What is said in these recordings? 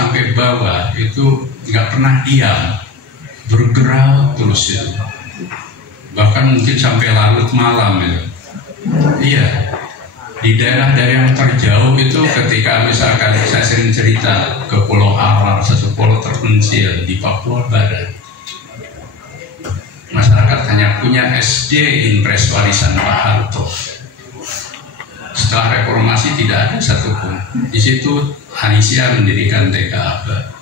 sampai bawah itu nggak pernah diam, bergerak terus itu. Bahkan mungkin sampai larut malam itu. Iya, di daerah-daerah yang terjauh itu ketika misalkan saya sering cerita ke Pulau Arar, satu pulau terpencil di Papua Barat, masyarakat hanya punya SD Impres warisan Pak Harto. Setelah reformasi tidak ada satupun. Di situ Hanisia mendirikan TK Aba.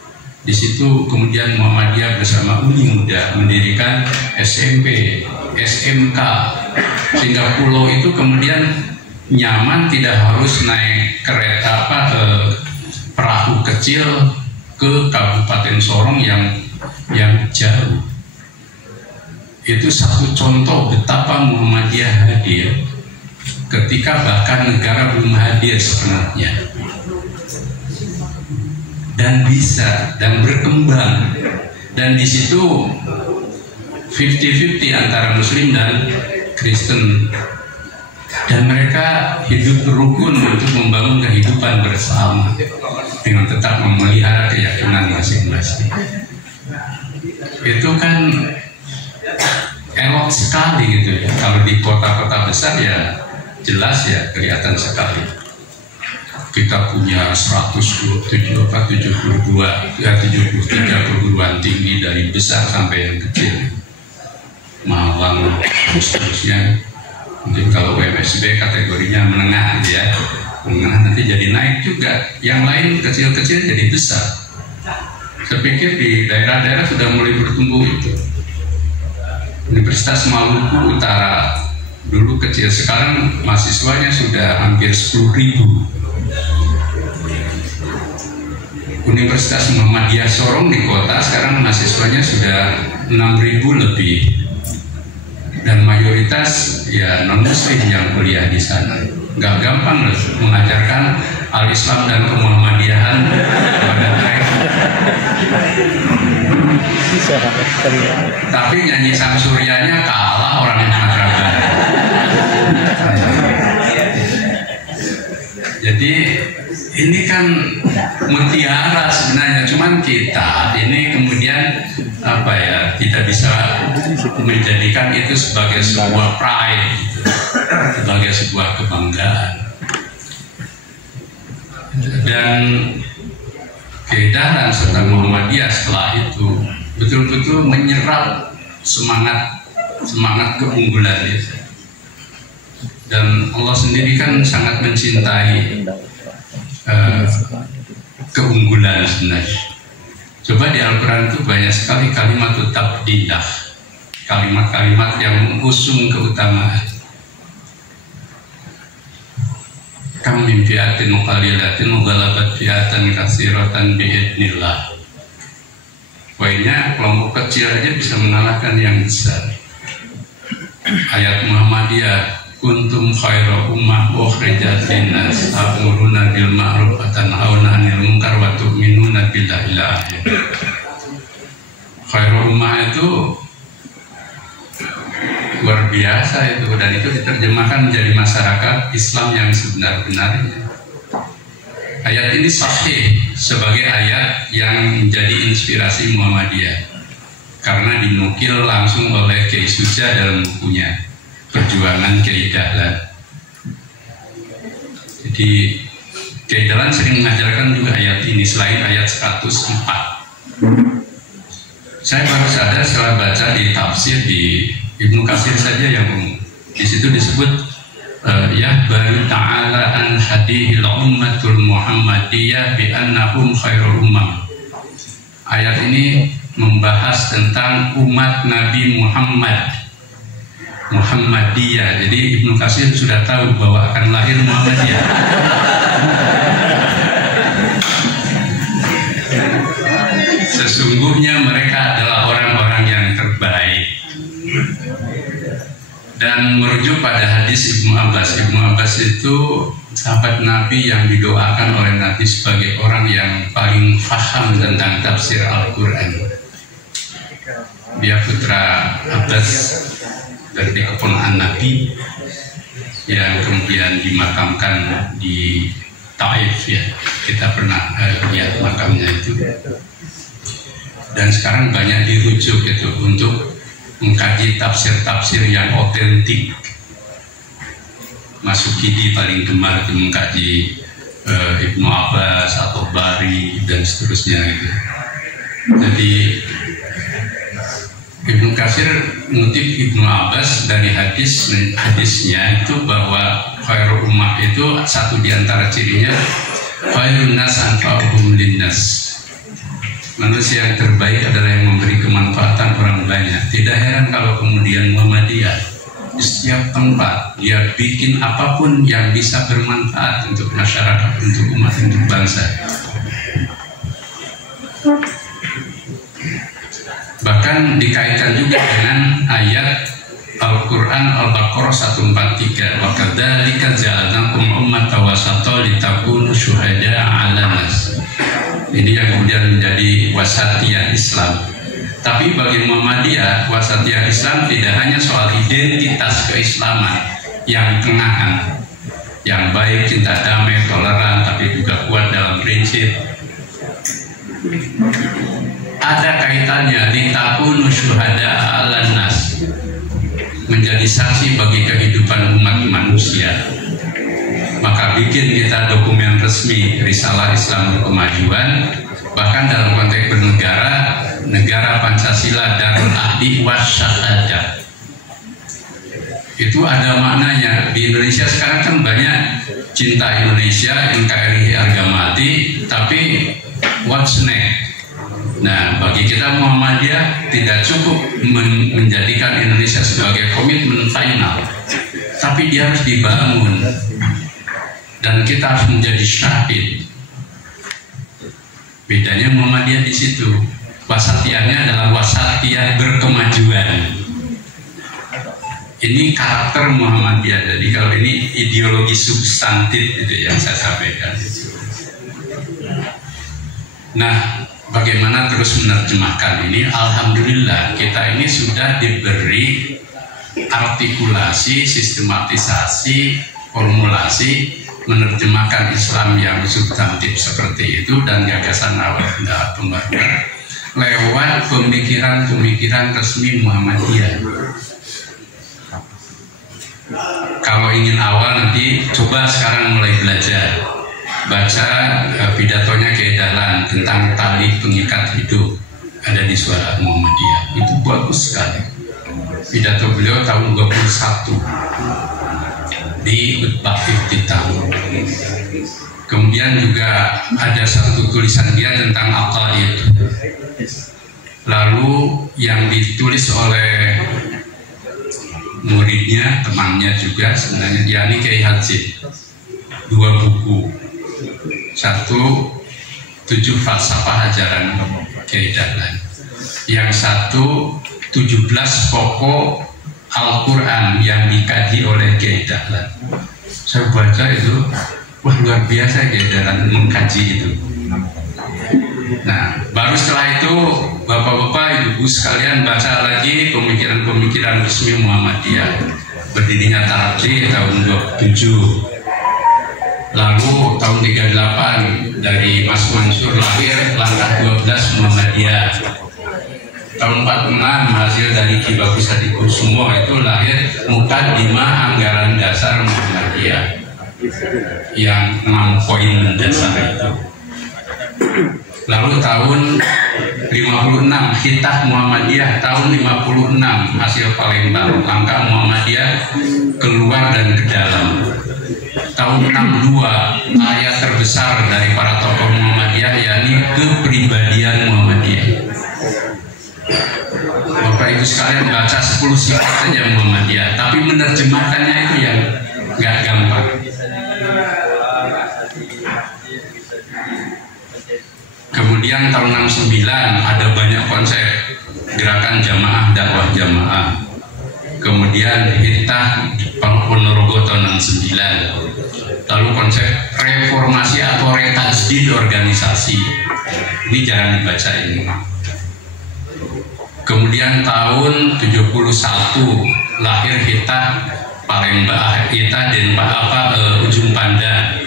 Di situ kemudian Muhammadiyah bersama Uni Muda mendirikan SMP, SMK, sehingga pulau itu kemudian nyaman, tidak harus naik kereta perahu kecil ke Kabupaten Sorong yang jauh. Itu satu contoh betapa Muhammadiyah hadir ketika bahkan negara belum hadir sepenuhnya, dan bisa dan berkembang, dan di situ 50-50 antara Muslim dan Kristen, dan mereka hidup rukun untuk membangun kehidupan bersama dengan tetap memelihara keyakinan masing-masing. Itu kan elok sekali gitu ya. Kalau di kota-kota besar ya jelas ya kelihatan sekali. Kita punya 73 perguruan tinggi dari besar sampai yang kecil, Malang seterusnya. Mungkin kalau WMSB kategorinya menengah ya, menengah nanti jadi naik juga, yang lain kecil-kecil jadi besar. Saya pikir di daerah-daerah sudah mulai bertumbuh itu. Universitas Maluku Utara dulu kecil, sekarang mahasiswanya sudah hampir 10.000. Universitas Muhammadiyah Sorong di kota sekarang mahasiswanya sudah 6.000 lebih, dan mayoritas ya non muslim yang kuliah di sana. Nggak gampang loh mengajarkan al-Islam dan kemuhammadiyahan kepada mereka. Tapi nyanyi Sang Suryanya kalah orang Sumatera Barat. Jadi ini kan mutiara sebenarnya, cuman kita ini kemudian tidak bisa menjadikan itu sebagai sebuah pride, sebagai sebuah kebanggaan. Dan keedaran serta Muhammadiyah setelah itu betul-betul menyerap semangat keunggulan itu. Dan Allah sendiri kan sangat mencintai keunggulan sebenarnya. Coba di Al-Quran itu banyak sekali kalimat tabdilah, kalimat-kalimat yang mengusung keutamaan. Kam min fi'atin qalilatin ghalabat fi'atan katsiratan bi'idznillah. Poinnya kelompok kecil aja bisa mengalahkan yang besar. Ayat Muhammadiyah, kuntum khaira ummah ukhrijat linnas ta'muruna bil ma'ruf wa tanhauna 'anil munkar wa tu'minuna billahi ila akhir. Khaira ummah itu luar biasa itu, dan itu diterjemahkan menjadi masyarakat Islam yang sebenar-benarnya. Ayat ini sahih sebagai ayat yang menjadi inspirasi Muhammadiyah karena dinukil langsung oleh Kiai Suja dalam bukunya Perjuangan Kiai Dahlan. Jadi Kiai Dahlan sering mengajarkan juga ayat ini selain ayat 104. Saya baru sadar setelah baca di tafsir di Ibnu Katsir saja yang di situ disebut yahbaru ta'ala an hadihil ummatul muhammadiyah bi annahum khairul ummah. Ayat ini membahas tentang umat Nabi Muhammadiyah. Jadi Ibnu Katsir sudah tahu bahwa akan lahir Muhammadiyah. Sesungguhnya mereka adalah orang-orang yang terbaik. Dan merujuk pada hadis Ibnu Abbas itu sahabat Nabi yang didoakan oleh Nabi sebagai orang yang paling paham tentang tafsir Al-Quran. Dia putra Abbas dari keponakan Nabi yang kemudian dimakamkan di Taif ya, kita pernah lihat makamnya itu. Dan sekarang banyak dirujuk itu untuk mengkaji tafsir-tafsir yang otentik. Mas Sukidi paling gemar itu mengkaji Ibnu Abbas atau Bari dan seterusnya gitu. Jadi Ibnu Katsir mengutip Ibnu Abbas dari hadisnya itu bahwa khairul ummah itu satu di antara cirinya khairun nas anfa'uhum linnas. Manusia yang terbaik adalah yang memberi kemanfaatan orang banyak. Tidak heran kalau kemudian Muhammadiyah di setiap tempat dia bikin apapun yang bisa bermanfaat untuk masyarakat, untuk umat, untuk bangsa. Bahkan dikaitkan juga dengan ayat Al-Quran Al-Baqarah 143, wa kadzalika ja'alnakum ummatan wasata litakunu syuhada'a 'alan nas. Ini yang kemudian menjadi wasatiyah Islam. Tapi bagi Muhammadiyah, wasatiyah Islam tidak hanya soal identitas keislaman yang tengahan, yang baik, cinta damai, toleran, tapi juga kuat dalam prinsip. Ada kaitannya litakunu syuhada'a 'alan nas, menjadi saksi bagi kehidupan umat manusia. Maka bikin kita dokumen resmi Risalah Islam Berkemajuan, bahkan dalam konteks bernegara, negara Pancasila Darul Ahdi Wasyahadah. Itu ada maknanya. Di Indonesia sekarang kan banyak cinta Indonesia, NKRI harga mati, tapi what's next? Nah, bagi kita Muhammadiyah tidak cukup menjadikan Indonesia sebagai komitmen final, tapi dia harus dibangun dan kita harus menjadi syahid. Bedanya Muhammadiyah di situ, wasatiyahnya adalah wasatiyah berkemajuan. Ini karakter Muhammadiyah. Jadi kalau ini ideologi substantif itu yang saya sampaikan. Nah, bagaimana terus menerjemahkan ini? Alhamdulillah kita ini sudah diberi artikulasi, sistematisasi, formulasi menerjemahkan Islam yang substantif seperti itu dan gagasan awal pembaruan lewat pemikiran-pemikiran resmi Muhammadiyah. Kalau ingin awal nanti coba sekarang mulai belajar baca pidatonya Kiai Dahlan tentang tali pengikat hidup, ada di Suara Muhammadiyah. Itu bagus sekali. Pidato beliau tahun 21 di khutbah iftitah. Kemudian juga ada satu tulisan dia tentang aqaid. Lalu yang ditulis oleh muridnya, temannya juga sebenarnya, yakni Kiai Haji, 2 buku. Satu, 7 falsafah ajaran Kiai Dahlan. Yang satu, 17 pokok Al-Quran yang dikaji oleh Kiai Dahlan. Saya baca itu, wah luar biasa Kiai Dahlan mengkaji itu. Nah, baru setelah itu Bapak-bapak, Ibu sekalian baca lagi pemikiran-pemikiran resmi Muhammadiyah. Berdirinya Tarji tahun 27. Lalu tahun 38 dari Mas Mansur lahir langkah 12 Muhammadiyah. Tahun 46 hasil dari Ki Bagus Hadikusumo itu lahir Muqaddimah Anggaran Dasar Muhammadiyah yang 6 poin mendasar itu. Lalu tahun 56 Hitah Muhammadiyah, tahun 56 hasil Palembang, langkah Muhammadiyah keluar dan ke dalam. Tahun 62 ayat terbesar dari para tokoh Muhammadiyah, yakni kepribadian Muhammadiyah. Bapak Ibu sekalian baca 10 sifat saja Muhammadiyah, tapi menerjemahkannya itu yang nggak gampang. Kemudian tahun 69 ada banyak konsep gerakan jamaah, dakwah jamaah. Kemudian Hitah Ponorogo tahun 69. Lalu konsep reformasi atau retasdid organisasi. Ini jangan dibaca ini. Kemudian tahun 71 lahir Hitah Palembang, Hitah Ujung Pandan.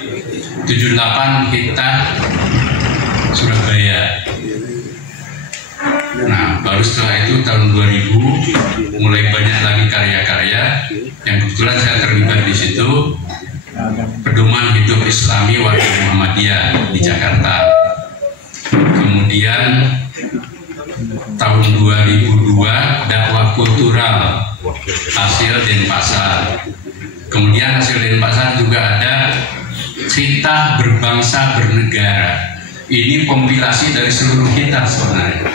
78 Hita Surabaya. Nah, baru setelah itu tahun 2000 mulai banyak lagi karya-karya yang kebetulan saya terlibat di situ. Pedoman Hidup Islami Warga Muhammadiyah di Jakarta. Kemudian tahun 2002 dakwah kultural hasil Denpasar. Kemudian hasil Denpasar juga ada cerita berbangsa bernegara. Ini kompilasi dari seluruh Hita sebenarnya.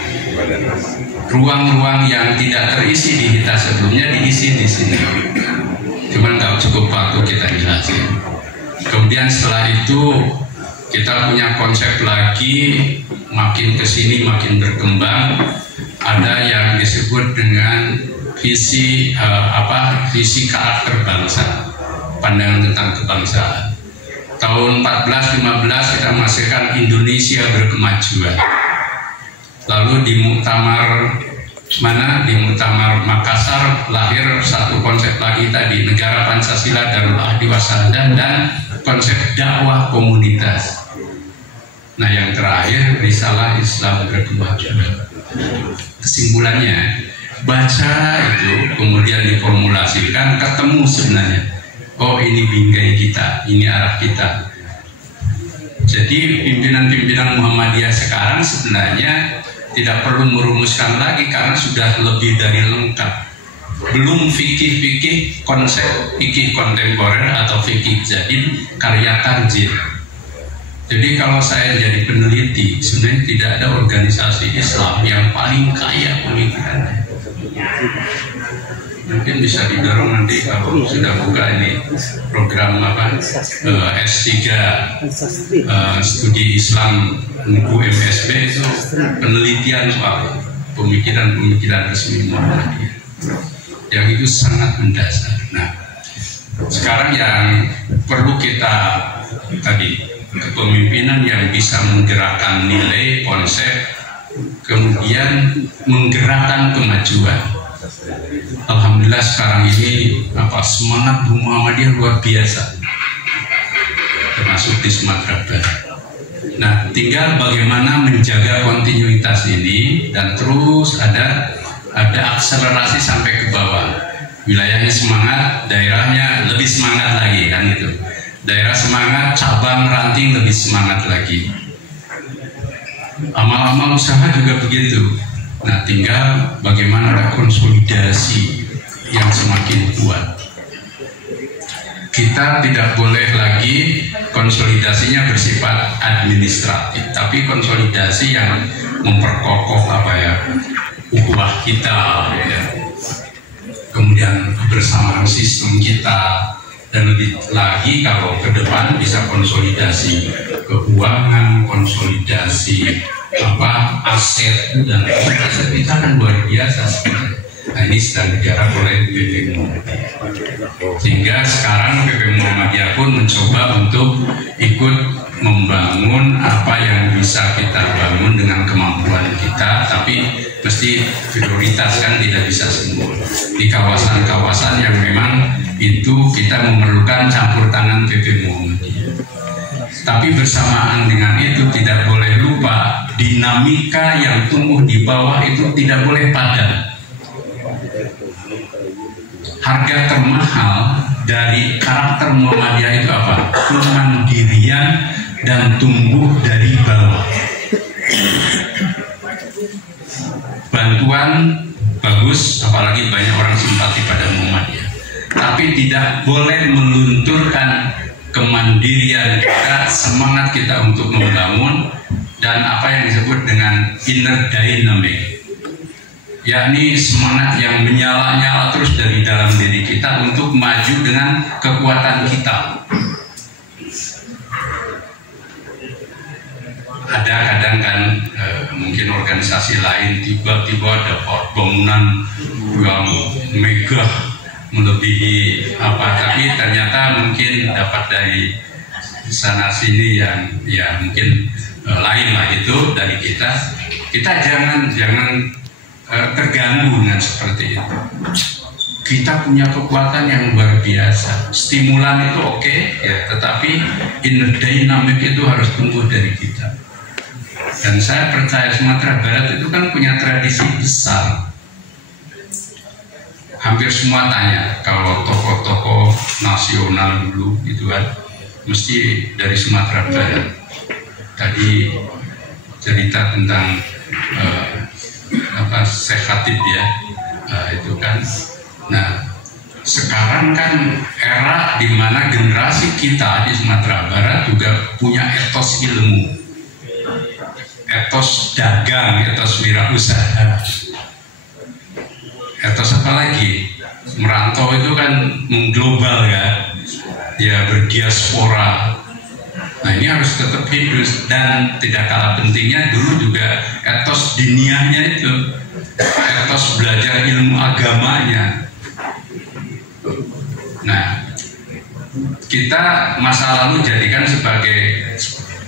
Ruang-ruang yang tidak terisi di Hita sebelumnya diisi di sini. Cuman nggak cukup waktu kita jelasin. Kemudian setelah itu kita punya konsep lagi, makin kesini makin berkembang. Ada yang disebut dengan visi visi karakter bangsa, pandangan tentang kebangsaan. Tahun 14-15 kita menghasilkan Indonesia Berkemajuan. Lalu di Muktamar Makassar lahir satu konsep lagi tadi, Negara Pancasila Darul Ahdi Wasahadah dan konsep dakwah komunitas. Nah, yang terakhir Risalah Islam Berkemajuan. Kesimpulannya, baca itu kemudian diformulasikan, ketemu sebenarnya. Oh, ini bingkai kita, ini arah kita. Jadi pimpinan-pimpinan Muhammadiyah sekarang sebenarnya tidak perlu merumuskan lagi karena sudah lebih dari lengkap. Belum fikih-fikih konsep fikih kontemporer atau fikih jadid karya Tarjih. Jadi kalau saya jadi peneliti, sebenarnya tidak ada organisasi Islam yang paling kaya pemikirannya. Mungkin bisa didorong nanti kalau sudah buka ini program S3 studi Islam UMSB itu penelitian soal pemikiran-pemikiran resmi Muhammadiyah yang itu sangat mendasar. Nah, sekarang yang perlu kita tadi kepemimpinan yang bisa menggerakkan nilai, konsep, kemudian menggerakkan kemajuan. Alhamdulillah sekarang ini semangat Muhammadiyah luar biasa, termasuk di Sumatera Barat. Nah, tinggal bagaimana menjaga kontinuitas ini dan terus ada akselerasi sampai ke bawah. Wilayahnya semangat, daerahnya lebih semangat lagi, kan itu. Daerah semangat, cabang ranting lebih semangat lagi. Amal-amal usaha juga begitu. Nah, tinggal bagaimana ada konsolidasi yang semakin kuat. Kita tidak boleh lagi konsolidasinya bersifat administratif, tapi konsolidasi yang memperkokoh ukhuwah kita, ya. Kemudian kebersamaan sistem kita, dan lebih lagi kalau ke depan bisa konsolidasi keuangan, konsolidasi aset, dan aset kita kan luar biasa sebenarnya. Nah, ini sedang digarap oleh PP Muhammadiyah. Sehingga sekarang PP Muhammadiyah pun mencoba untuk ikut membangun apa yang bisa kita bangun dengan kemampuan kita, tapi mesti prioritas, kan tidak bisa semua. Di kawasan-kawasan yang memang itu kita memerlukan campur tangan PP Muhammadiyah. Tapi bersamaan dengan itu tidak boleh lupa dinamika yang tumbuh di bawah itu tidak boleh padam. Harga termahal dari karakter Muhammadiyah itu apa? Kemandirian dan tumbuh dari bawah. Bantuan bagus, apalagi banyak orang simpati pada Muhammadiyah. Tapi tidak boleh melunturkan kemandirian kita, semangat kita untuk membangun, dan apa yang disebut dengan inner dynamic, yakni semangat yang menyala-nyala terus dari dalam diri kita untuk maju dengan kekuatan kita. Ada kadang kan mungkin organisasi lain tiba-tiba ada bangunan yang megah melebihi tapi ternyata mungkin dapat dari sana sini yang ya mungkin lain lah itu dari kita. Kita jangan terganggu dengan seperti itu. kita punya kekuatan yang luar biasa. Stimulan itu oke, ya, tetapi inner dynamic itu harus tumbuh dari kita. Dan saya percaya Sumatera Barat itu kan punya tradisi besar. Hampir semua tanya, kalau tokoh-tokoh nasional dulu gitu kan, mesti dari Sumatera Barat. Tadi cerita tentang Syekh Khatib ya, itu kan. Nah, sekarang kan era di mana generasi kita di Sumatera Barat juga punya etos ilmu, etos dagang, etos wirausaha, etos apa lagi? Merantau itu kan mengglobal kan, ya berdiaspora. Nah, ini harus tetap hidup, dan tidak kalah pentingnya dulu juga etos diniahnya itu, etos belajar ilmu agamanya. Nah, kita masa lalu jadikan sebagai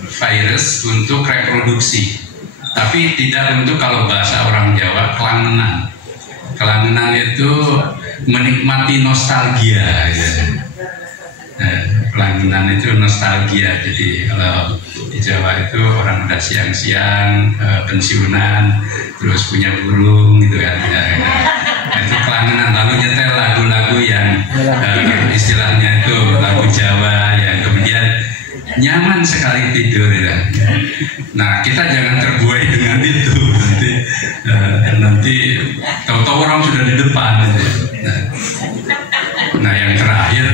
virus untuk reproduksi, tapi tidak untuk, kalau bahasa orang Jawa, kelangenan. Kelangenan itu menikmati nostalgia ya. Kelangenan itu nostalgia. Jadi kalau di Jawa itu orang udah siang-siang pensiunan terus punya burung gitu kan ya. Itu kelangenan, lalu nyetel lagu-lagu yang istilahnya itu lagu Jawa yang kemudian nyaman sekali tidur ya. Nah, kita jangan terbuai dengan itu, nanti tahu-tahu orang sudah di depan gitu. Nah, yang terakhir,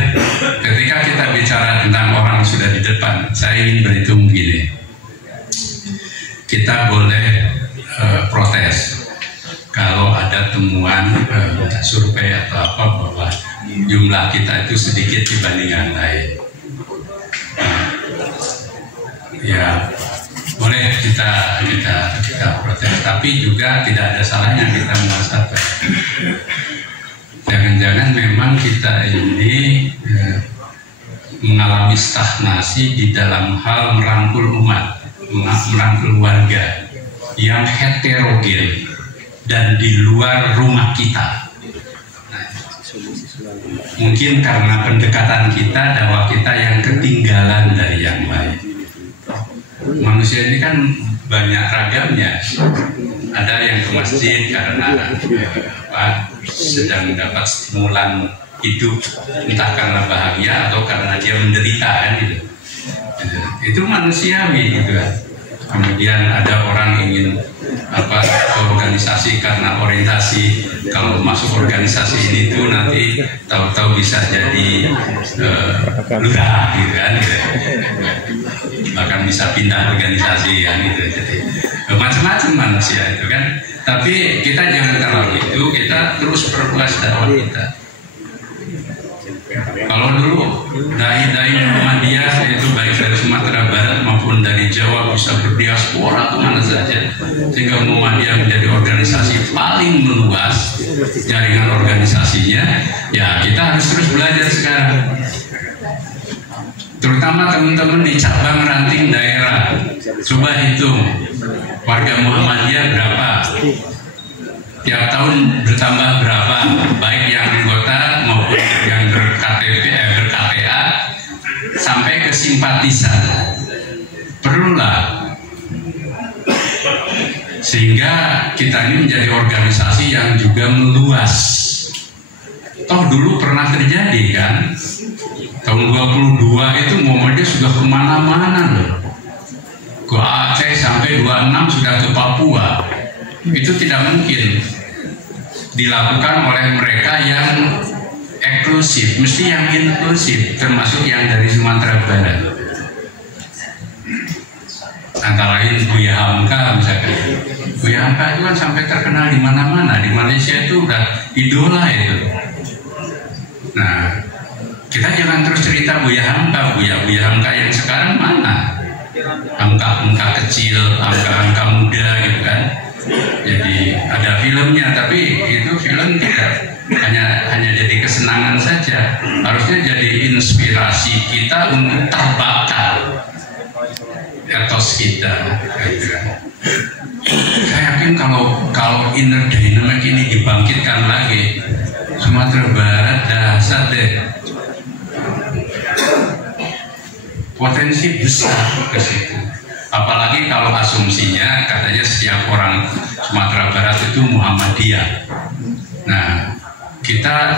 ketika kita bicara tentang orang sudah di depan, saya ingin berhitung begini. Kita boleh protes kalau ada temuan survei atau apa bahwa jumlah kita itu sedikit dibanding yang lain. Ya, boleh kita protes, tapi juga tidak ada salahnya kita muhasabah. Jangan-jangan memang kita ini mengalami stagnasi di dalam hal merangkul umat, merangkul warga yang heterogen dan di luar rumah kita. Mungkin karena pendekatan kita, dakwah kita yang ketinggalan dari yang lain. Manusia ini kan banyak ragamnya. Ada yang ke masjid karena sedang mendapat stimulan hidup, entah karena bahagia atau karena dia menderita kan gitu. Itu manusiawi gitu kan. Kemudian ada orang ingin organisasi karena orientasi, kalau masuk organisasi ini tuh nanti tahu-tahu bisa jadi lurah gitu kan gitu. Bahkan bisa pindah organisasi kan gitu. Jadi macam-macam manusia itu kan. Tapi kita jangan terlalu itu, kita terus perluas dakwah kita. Kalau dulu dai-dai Muhammadiyah itu baik dari Sumatera Barat maupun dari Jawa bisa berdiaspora kemana saja, sehingga Muhammadiyah menjadi organisasi paling meluas jaringan organisasinya. Ya, kita harus terus belajar sekarang. Terutama teman-teman di cabang ranting daerah, coba hitung warga Muhammadiyah berapa, tiap tahun bertambah berapa, baik yang anggota maupun yang ber-KTA sampai ke simpatisan. Perlulah, sehingga kita ini menjadi organisasi yang juga meluas. Toh dulu pernah terjadi kan, tahun 22 itu Muhammadiyah sudah kemana-mana loh, ke Aceh sampai 26 sudah ke Papua. Itu tidak mungkin dilakukan oleh mereka yang eksklusif, mesti yang inklusif, termasuk yang dari Sumatera Barat. Antara lain Buya Hamka misalkan. Buya Hamka itu kan sampai terkenal di mana-mana. Di Malaysia itu udah idola itu. Nah, kita jangan terus cerita Buya Hamka, Buya Hamka yang sekarang mana? Hamka kecil, Hamka muda gitu kan. Jadi ada filmnya, tapi itu film tidak hanya jadi kesenangan saja, harusnya jadi inspirasi kita untuk terbakar etos kita gitu kan. Saya yakin kalau inner dynamic ini dibangkitkan lagi, Sumatera Barat dasar deh, potensi besar ke situ. Apalagi kalau asumsinya katanya setiap orang Sumatera Barat itu Muhammadiyah. Nah, kita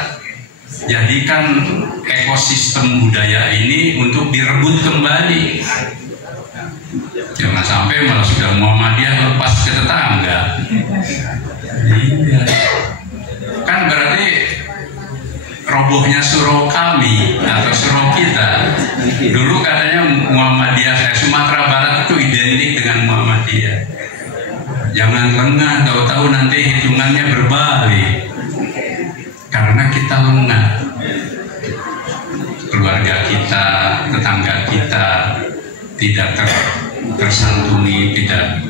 jadikan ekosistem budaya ini untuk direbut kembali. Jangan sampai malah sudah Muhammadiyah lepas ke tetangga. Iya. Kan berarti robohnya surau kami atau surau kita. Dulu katanya Muhammadiyah, Sumatera Barat itu identik dengan Muhammadiyah. Jangan lengah, tahu-tahu nanti hitungannya berbalik. Karena kita lengah. Keluarga kita, tetangga kita tidak tersantuni, tidak.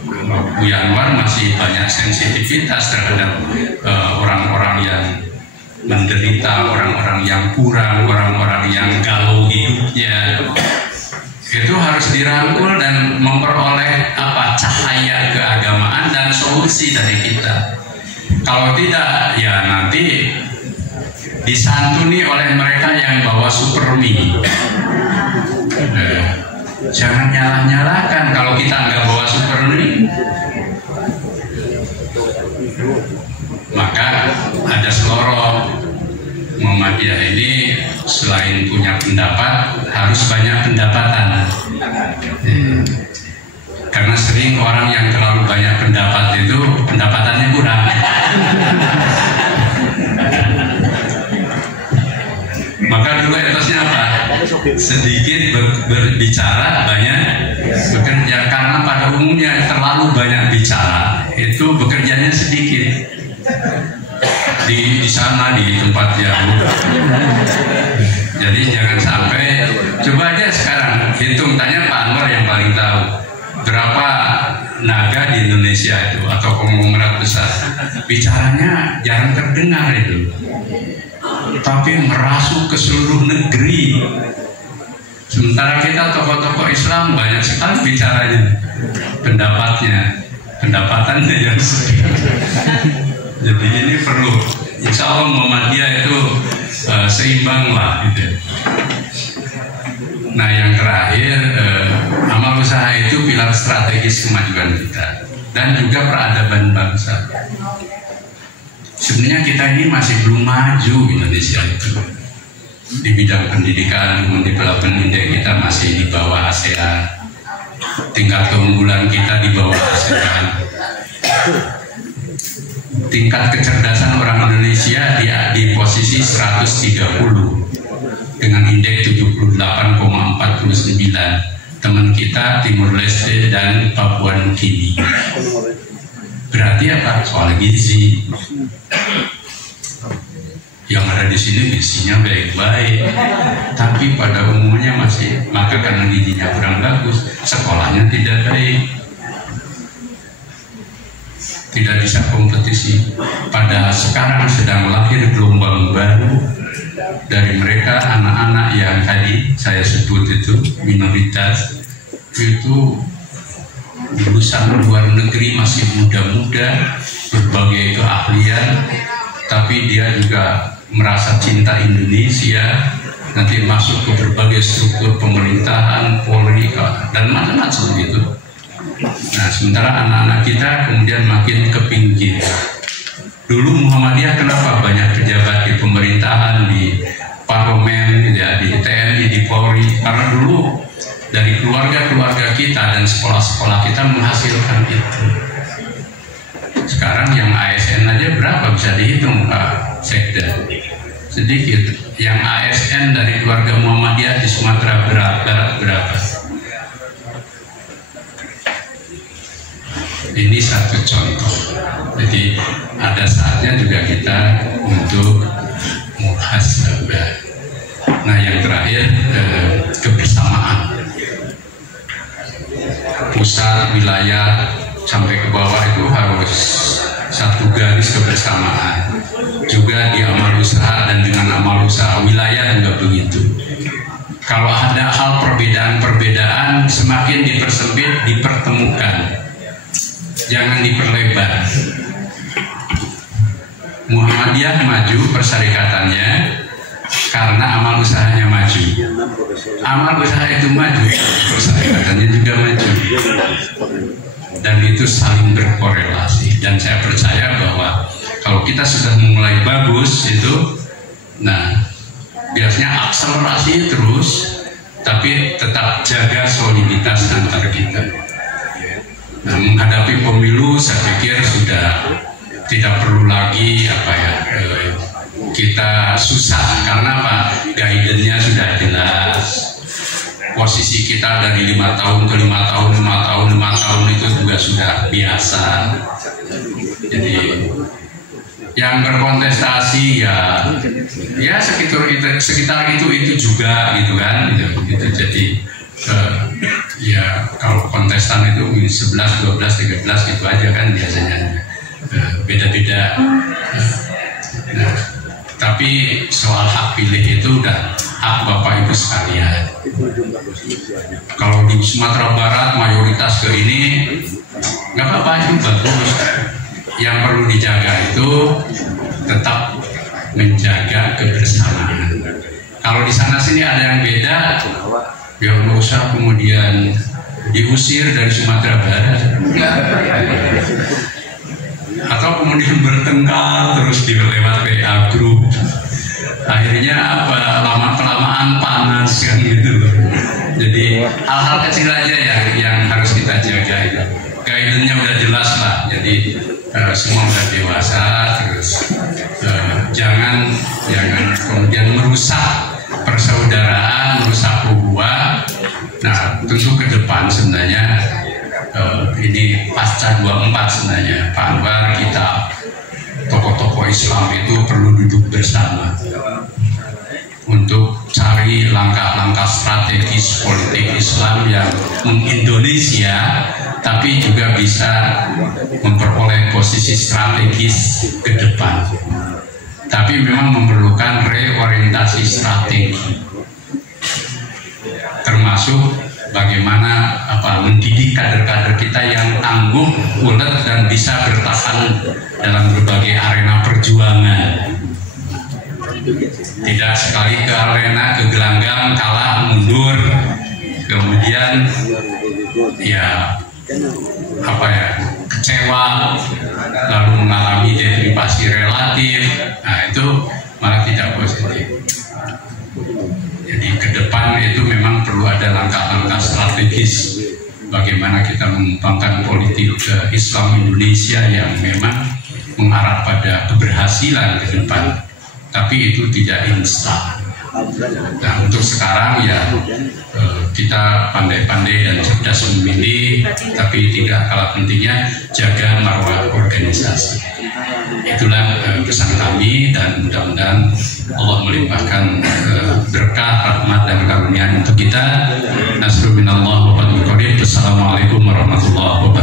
Bu Yanwar masih banyak sensitivitas terhadap orang-orang yang menderita, orang-orang yang kurang, orang-orang yang galau hidupnya. Itu harus dirangkul dan memperoleh cahaya keagamaan dan solusi dari kita. Kalau tidak, ya nanti disantuni oleh mereka yang bawa supermi. Jangan nyalah-nyalahkan kalau kita nggak bawa supermi. Maka ada seloroh. Muhammadiyah ini selain punya pendapat, harus banyak pendapatan. Karena sering orang yang terlalu banyak pendapat itu pendapatannya kurang. Maka dulu etosnya apa? Sedikit berbicara, banyak bekerja. Karena pada umumnya terlalu banyak bicara, itu bekerjanya sedikit. Di sana, di tempat yang jadi jangan sampai. Coba aja sekarang hitung, tanya Pak Anwar yang paling tahu berapa naga di Indonesia itu atau konglomerat besar, bicaranya jarang terdengar itu, tapi merasuk ke seluruh negeri. Sementara kita tokoh-tokoh Islam banyak sekali bicaranya, pendapatannya yang sedikit. Jadi ini perlu, insya Allah Muhammadiyah itu seimbang lah gitu. Nah yang terakhir, amal usaha itu pilar strategis kemajuan kita dan juga peradaban bangsa. Sebenarnya kita ini masih belum maju Indonesia itu di bidang pendidikan. Human Development Index kita masih di bawah ASEAN, tingkat keunggulan kita di bawah ASEAN. Tingkat kecerdasan orang Indonesia di posisi 130 dengan indeks 78,49. Teman kita Timur Leste dan Papua Nugini. Berarti apa? Soal gizi. Yang ada di sini gizinya baik-baik, tapi pada umumnya masih, maka karena gizinya kurang bagus, sekolahnya tidak baik. Tidak bisa kompetisi. Pada sekarang sedang lahir gelombang baru dari mereka, anak-anak yang tadi saya sebut itu minoritas, itu lulusan luar negeri, masih muda-muda, berbagai keahlian, tapi dia juga merasa cinta Indonesia, nanti masuk ke berbagai struktur pemerintahan, Polri, dan macam-macam gitu. Nah, sementara anak-anak kita kemudian makin ke pinggir. Dulu Muhammadiyah kenapa banyak pejabat di pemerintahan, di parlemen, ya, di TNI, di Polri? Karena dulu dari keluarga-keluarga kita dan sekolah-sekolah kita menghasilkan itu. Sekarang yang ASN aja berapa bisa dihitung Pak Sekda? Sedikit. Yang ASN dari keluarga Muhammadiyah di Sumatera Barat berapa? Ini satu contoh. Jadi ada saatnya juga kita untuk muhasabah. Nah yang terakhir, kebersamaan. Pusat, wilayah, sampai ke bawah itu harus satu garis kebersamaan. Juga di amal usaha dan dengan amal usaha wilayah juga begitu. Kalau ada hal perbedaan-perbedaan, semakin dipersempit, dipertemukan. Jangan diperlebar. Muhammadiyah maju persyarikatannya karena amal usahanya maju. Amal usaha itu maju, persyarikatannya juga maju. Dan itu saling berkorelasi. Dan saya percaya bahwa kalau kita sudah mulai bagus itu, nah biasanya akselerasi terus, tapi tetap jaga soliditas antar kita. Nah, menghadapi pemilu saya pikir sudah tidak perlu lagi kita susah, karena apa? Guidance-nya sudah jelas. Posisi kita dari 5 tahun ke 5 tahun, 5 tahun, 5 tahun itu juga sudah biasa. Jadi yang berkontestasi ya sekitar itu juga gitu kan, gitu. Jadi ya kalau kontestan itu 11, 12, 13 gitu aja kan biasanya, beda-beda. Nah, tapi soal hak pilih itu udah hak Bapak Ibu sekalian. Kalau di Sumatera Barat mayoritas ke ini nggak apa-apa, itu bagus. Yang perlu dijaga itu tetap menjaga kebersamaan. Kalau di sana sini ada yang beda, ya nggak usah kemudian diusir dari Sumatera Barat, atau kemudian bertengkar terus lewat WA group. Akhirnya apa? Lama-kelamaan panas kan gitu. Jadi hal-hal kecil aja yang harus kita jaga itu. Guidance-nya udah jelas lah. Jadi semua udah dewasa, terus jangan kemudian merusak persaudaraan, merusak ukhuwah. Nah, tentu ke depan sebenarnya ini pasca 24 sebenarnya Pak Anwar, kita tokoh-tokoh Islam itu perlu duduk bersama untuk cari langkah-langkah strategis politik Islam yang Indonesia, tapi juga bisa memperoleh posisi strategis ke depan. Tapi memang memerlukan reorientasi strategi, termasuk bagaimana mendidik kader-kader kita yang tangguh, ulet, dan bisa bertahan dalam berbagai arena perjuangan. Tidak sekali ke arena, ke gelanggang, kalah, mundur, kemudian kecewa, lalu mengalami deprivasi relatif. Nah, itu malah tidak positif. Jadi ke depan itu memang perlu ada langkah-langkah strategis bagaimana kita mengembangkan politik Islam Indonesia yang memang mengarah pada keberhasilan ke depan, tapi itu tidak instan. Nah, untuk sekarang kita pandai-pandai dan cerdas memilih, tapi tidak kalah pentingnya jaga marwah organisasi. Itulah pesan kami, dan mudah-mudahan Allah melimpahkan berkah, rahmat, dan karunia untuk kita. Nasrul minallah wa fadlul qarib. Assalamualaikum warahmatullahi wabarakatuh.